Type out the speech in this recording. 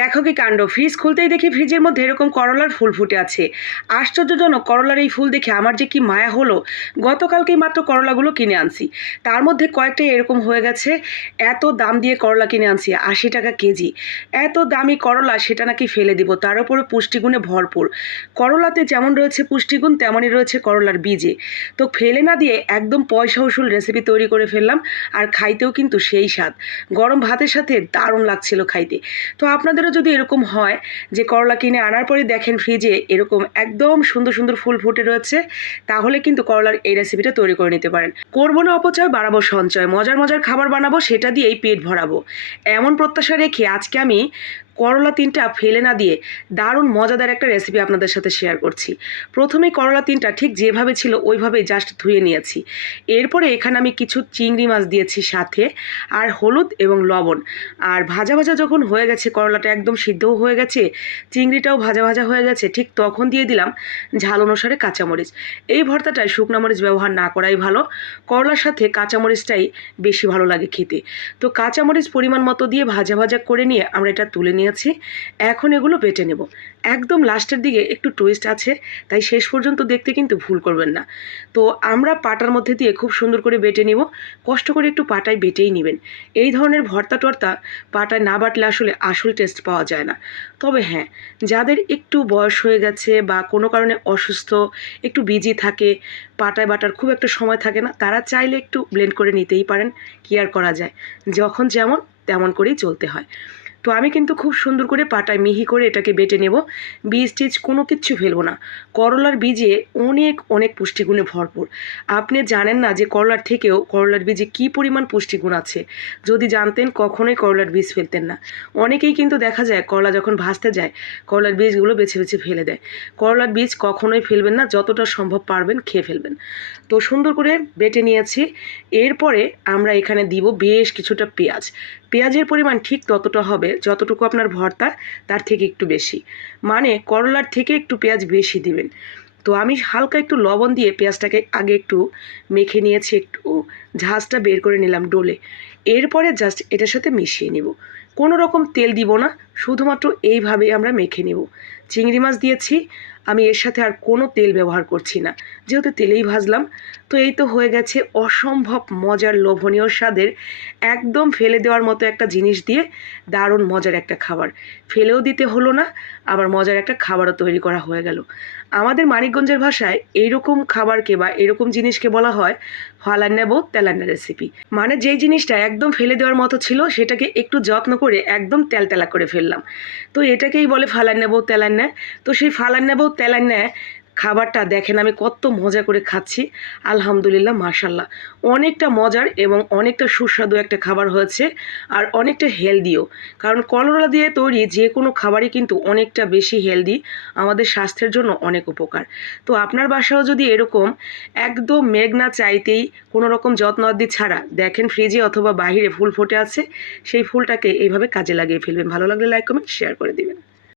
দেখো কি কাণ্ড ফ্রিজ খুলতেই দেখি ফ্রিজের মধ্যে এরকম করলার ফুল ফুটে আছে। আশ্চর্যজনক করলার এই ফুল দেখে আমার যে কি মায়া হলো। গতকালকেই মাত্র করলাগুলো কিনে আনছি। তার মধ্যে কয়েকটা এরকম হয়ে গেছে, এত দাম দিয়ে করলা কিনে আনছি, আশি টাকা কেজি। এত দামি করলা, সেটা নাকি ফেলে দিব, তার উপরে পুষ্টিগুণে ভরপুর। করলাতে যেমন রয়েছে পুষ্টিগুণ, তেমনই রয়েছে করলার বীজে। তো ফেলে না দিয়ে একদম পয়সা উসুল রেসিপি তৈরি করে ফেললাম, আর খাইতেও কিন্তু সেই স্বাদ। গরম ভাতের সাথে দারুণ লাগছিল খাইতে। তো আপনাদেরও যদি এরকম হয় যে করলা কিনে আনার পরে দেখেন ফ্রিজে এরকম একদম সুন্দর সুন্দর ফুল ফুটে রয়েছে, তাহলে কিন্তু করলার এই রেসিপিটা তৈরি করে নিতে পারেন। করব না অপচয়, বাড়াবো সঞ্চয়। মজার মজার খাবার বানাবো, সেটা দিয়েই পেট ভরাবো। এমন প্রত্যাশা রেখে আজকে আমি করলা তিনটা ফেলে না দিয়ে দারুণ মজাদার একটা রেসিপি আপনাদের সাথে শেয়ার করছি। প্রথমে করলা তিনটা ঠিক যেভাবে ছিল ওইভাবেই জাস্ট ধুয়ে নিয়েছি। এরপরে এখানে আমি কিছু চিংড়ি মাছ দিয়েছি সাথে আর হলুদ এবং লবণ। আর ভাজা ভাজা যখন হয়ে গেছে, করলাটা একদম সিদ্ধও হয়ে গেছে, চিংড়িটাও ভাজা ভাজা হয়ে গেছে, ঠিক তখন দিয়ে দিলাম ঝাল অনুসারে কাঁচামরিচ। এই ভর্তাটায় শুকনো মরিচ ব্যবহার না করাই ভালো, করলার সাথে কাঁচামরিচটাই বেশি ভালো লাগে খেতে। তো কাঁচামরিচ পরিমাণ মতো দিয়ে ভাজা ভাজা করে নিয়ে আমরা এটা তুলে নিয়েছি এখন এগুলো বেটে নেব। একদম লাস্টের দিকে একটু টুইস্ট আছে, তাই শেষ পর্যন্ত দেখতে কিন্তু ভুল করবেন না। তো আমরা পাটার মধ্যে দিয়ে খুব সুন্দর করে বেটে নিব। কষ্ট করে একটু পাটায় বেটেই নেবেন। এই ধরনের ভর্তা টর্তা পাটায় না বাটলে আসলে আসল টেস্ট পাওয়া যায় না। তবে হ্যাঁ যাদের একটু বয়স হয়ে গেছে বা কোনো কারণে অসুস্থ, একটু বিজি থাকে, পাটায় বাটার খুব একটা সময় থাকে না, তারা চাইলে একটু ব্লেন্ড করে নিতেই পারেন। কি আর করা যায়? যখন যেমন, তেমন করেই চলতে হয়। তো আমি কিন্তু খুব সুন্দর করে পাটায় মিহি করে এটাকে বেটে নেব। বীজ টিজ কোনো কিচ্ছু ফেলব না। করলার বীজে অনেক অনেক পুষ্টিগুণে ভরপুর। আপনি জানেন না যে করলার থেকেও করলার বীজে কী পরিমাণ পুষ্টিগুণ আছে। যদি জানতেন, কখনোই করলার বীজ ফেলতেন না। অনেকেই কিন্তু দেখা যায়, করলা যখন ভাসতে যায়, করলার বীজগুলো বেছে বেছে ফেলে দেয়। করলার বীজ কখনোই ফেলবেন না, যতটা সম্ভব পারবেন খেয়ে ফেলবেন। তো সুন্দর করে বেটে নিয়েছি। এরপরে আমরা এখানে দিব বেশ কিছুটা পেঁয়াজ। পেঁয়াজের পরিমাণ ঠিক ততটা হবে যতটুকু আপনার ভর্তা, তার থেকে একটু বেশি। মানে করলার থেকে একটু পেঁয়াজ বেশি দিবেন। তো আমি হালকা একটু লবণ দিয়ে পেঁয়াজটাকে আগে একটু মেখে নিয়েছি, একটু ঝাঁজটা বের করে নিলাম ডোলে। এরপরে জাস্ট এটার সাথে মিশিয়ে নিব। কোনো রকম তেল দিব না শুধুমাত্র এইভাবেই আমরা মেখে নেব। চিংড়ি মাছ দিয়েছি, আমি এর সাথে আর কোনো তেল ব্যবহার করছি না। যেহেতু তেলেই ভাজলাম, তো এই তো হয়ে গেছে অসম্ভব মজার লোভনীয় স্বাদের, একদম ফেলে দেওয়ার মতো একটা জিনিস দিয়ে দারুণ মজার একটা খাবার। ফেলেও দিতে হলো না, আবার মজার একটা খাবারও তৈরি করা হয়ে গেল। আমাদের মানিকগঞ্জের ভাষায় এইরকম খাবারকে বা এরকম জিনিসকে বলা হয় ফালান্না বউ তেলান্না রেসিপি মানে যেই জিনিসটা একদম ফেলে দেওয়ার মতো ছিল, সেটাকে একটু যত্ন করে একদম তেলতেলা করে ফেললাম। তো এটাকেই বলে ফালান্না বউ তেলান্না। তো সেই ফালান্না বউ তেলান্না খাবারটা দেখেন, আমি কত মজা করে খাচ্ছি। আলহামদুলিল্লাহ মাশাল্লাহ অনেকটা মজার এবং অনেকটা সুস্বাদু একটা খাবার হয়েছে আর অনেকটা হেলদিও। কারণ কলরা দিয়ে তৈরি যে কোনো খাবারই কিন্তু অনেকটা বেশি হেলদি, আমাদের স্বাস্থ্যের জন্য অনেক উপকার। তো আপনার বাসাও যদি এরকম একদম মেঘ না চাইতেই কোনো রকম যত্ন আদি ছাড়া দেখেন ফ্রিজে অথবা বাইরে ফুল ফুটে আছে, সেই ফুলটাকে এইভাবে কাজে লাগিয়ে ফেলবেন। ভালো লাগলে লাইক কমেন্ট শেয়ার করে দিবেন।